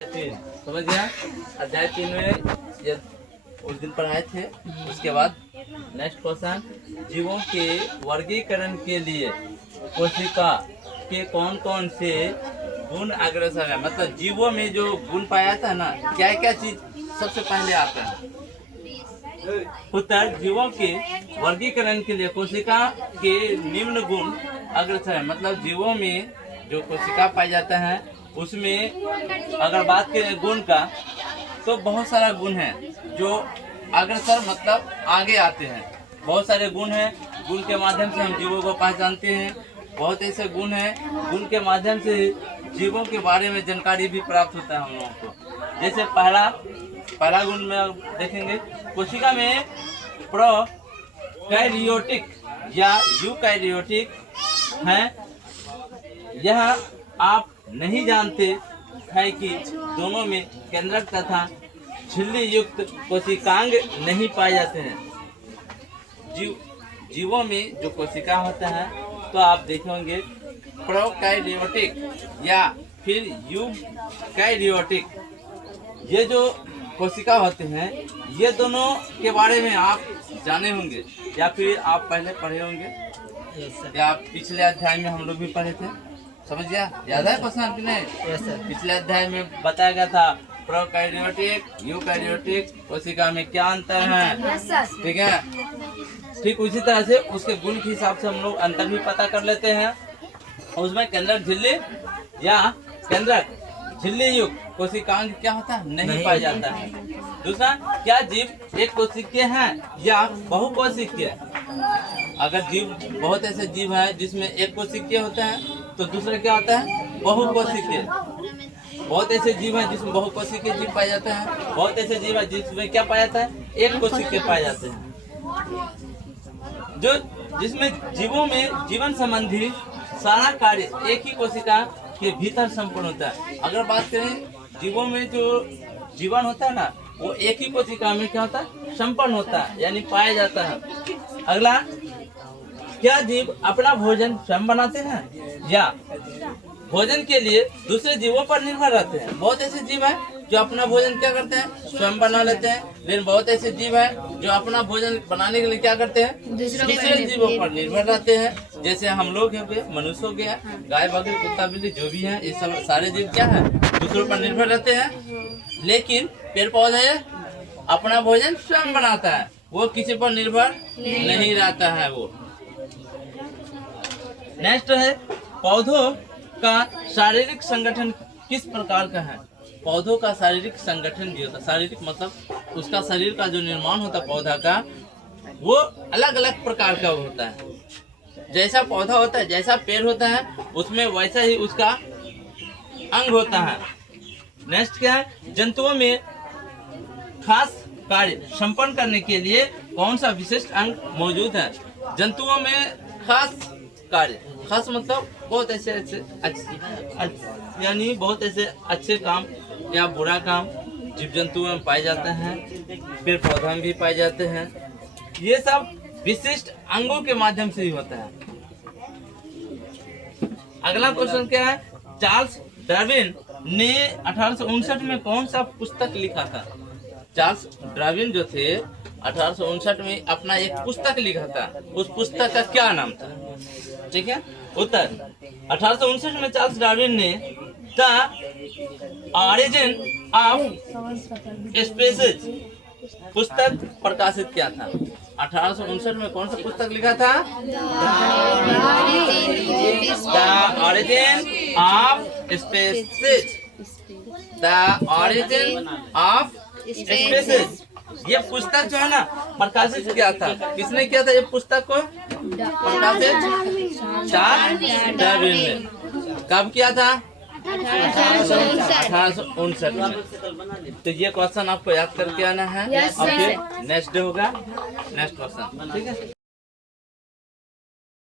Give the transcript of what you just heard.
3 समझ गया। अध्याय 3 में ये उस दिन पढ़ाए थे। उसके बाद नेक्स्ट क्वेश्चन, जीवों के वर्गीकरण के लिए कोशिका के कौन कौन से गुण अग्रसर है, मतलब जीवों में जो गुण पाया था ना, क्या क्या चीज सबसे पहले आता है। उत्तर, जीवों के वर्गीकरण के लिए कोशिका के निम्न गुण अग्रसर है, मतलब जीवों में जो कोशिका पाया जाता है उसमें अगर बात करें गुण का तो बहुत सारा गुण है जो अग्रसर मतलब आगे आते हैं। बहुत सारे गुण हैं, गुण के माध्यम से हम जीवों को पहचानते हैं। बहुत ऐसे गुण हैं, गुण के माध्यम से जीवों के बारे में जानकारी भी प्राप्त होता है हम लोगों को। जैसे पहला गुण में देखेंगे, कोशिका में प्रोकैरियोटिक या यूकैरियोटिक है। यह आप नहीं जानते हैं कि दोनों में केंद्रक तथा झिल्ली युक्त कोशिकांग नहीं पाए जाते हैं। जीवों में जो कोशिका होता है तो आप देखेंगे प्रोकैरियोटिक या फिर यूकैरियोटिक, ये जो कोशिका होते हैं ये दोनों के बारे में आप जाने होंगे या फिर आप पहले पढ़े होंगे या पिछले अध्याय में हम लोग भी पढ़े थे। समझ गया, याद है क्वेश्चन कि नहीं? पिछले अध्याय में बताया गया था प्रोकैरियोटिक यूकैरियोटिक कोशिका में क्या अंतर है। ठीक है, ठीक उसी तरह से उसके गुण के हिसाब से हम लोग अंतर भी पता कर लेते हैं। उसमें केंद्रक झिल्ली या केंद्रक झिल्ली युक्त कोशिकांग क्या होता है, नहीं पाया जाता है। दूसरा, क्या जीव एक कोशिकीय है या बहुकोशिकीय। अगर जीव बहुत ऐसे जीव है जिसमें एक कोशिकीय होता है तो दूसरा क्या होता है, बहुकोशिकीय। बहुत ऐसे जीव हैं जिसमें बहुकोशिकीय जीव पाया जाता है, बहुत ऐसे जीव है जिसमें क्या पाया जाता है, एक कोशिकीय पाए जाते हैं। जो जिसमें जीवों में जीवन संबंधी सारा कार्य एक ही कोशिका के भीतर संपूर्ण होता है। अगर बात करें जीवों में जो जीवन होता है ना, वो एक ही कोशिका में क्या होता है, संपन्न होता है, यानी पाया जाता है। अगला, क्या जीव अपना भोजन स्वयं बनाते हैं या भोजन के लिए दूसरे जीवों पर निर्भर रहते हैं। बहुत ऐसे जीव हैं जो अपना भोजन क्या करते हैं, स्वयं बना लेते हैं, लेकिन बहुत ऐसे जीव हैं जो अपना भोजन बनाने के लिए क्या करते हैं, दूसरे जीवों पर निर्भर रहते हैं। जैसे हम लोग हैं, मनुष्य हो गया, गाय बकरी कुत्ता बिल्ली जो भी है, ये सब सारे जीव क्या है, दूसरों पर निर्भर रहते हैं। लेकिन पेड़ पौधे अपना भोजन स्वयं बनाता है, वो किसी पर निर्भर नहीं रहता है। वो नेक्स्ट है, पौधों का शारीरिक संगठन किस प्रकार का है। पौधों का शारीरिक संगठन जो होता है, शारीरिक मतलब उसका शरीर का जो निर्माण होता है पौधा का, वो अलग अलग प्रकार का होता है। जैसा पौधा होता है, जैसा पेड़ होता है, उसमें वैसा ही उसका अंग होता है। नेक्स्ट क्या है, जंतुओं में खास कार्य संपन्न करने के लिए कौन सा विशिष्ट अंग मौजूद है। जंतुओं में खास कार्य, खास मतलब बहुत ऐसे यानी बहुत ऐसे अच्छे काम या बुरा काम जीव जंतुओं में पाए जाते हैं, पेड़ पौधों में भी पाए जाते हैं। ये सब विशिष्ट अंगों के माध्यम से ही होता है। अगला क्वेश्चन क्या है, चार्ल्स डार्विन ने 1859 में कौन सा पुस्तक लिखा था। चार्ल्स डार्विन जो थे 1859 में अपना एक पुस्तक लिखा था, उस पुस्तक का क्या नाम था। ठीक है, उत्तर, 1859 में चार्ल्स डार्विन ने द ऑरिजिन ऑफ स्पीशीज पुस्तक प्रकाशित किया था। 1859 में कौन सा पुस्तक लिखा था, the origin of species, the origin of species. ये पुस्तक जो है ना प्रकाशित किया था, किसने किया था ये पुस्तक को प्रकाशित, चार्ल्स डार्विन ने। कब किया था, 1859 में। तो ये क्वेश्चन आपको याद करके आना है और फिर नेक्स्ट डे होगा नेक्स्ट क्वेश्चन। ठीक है।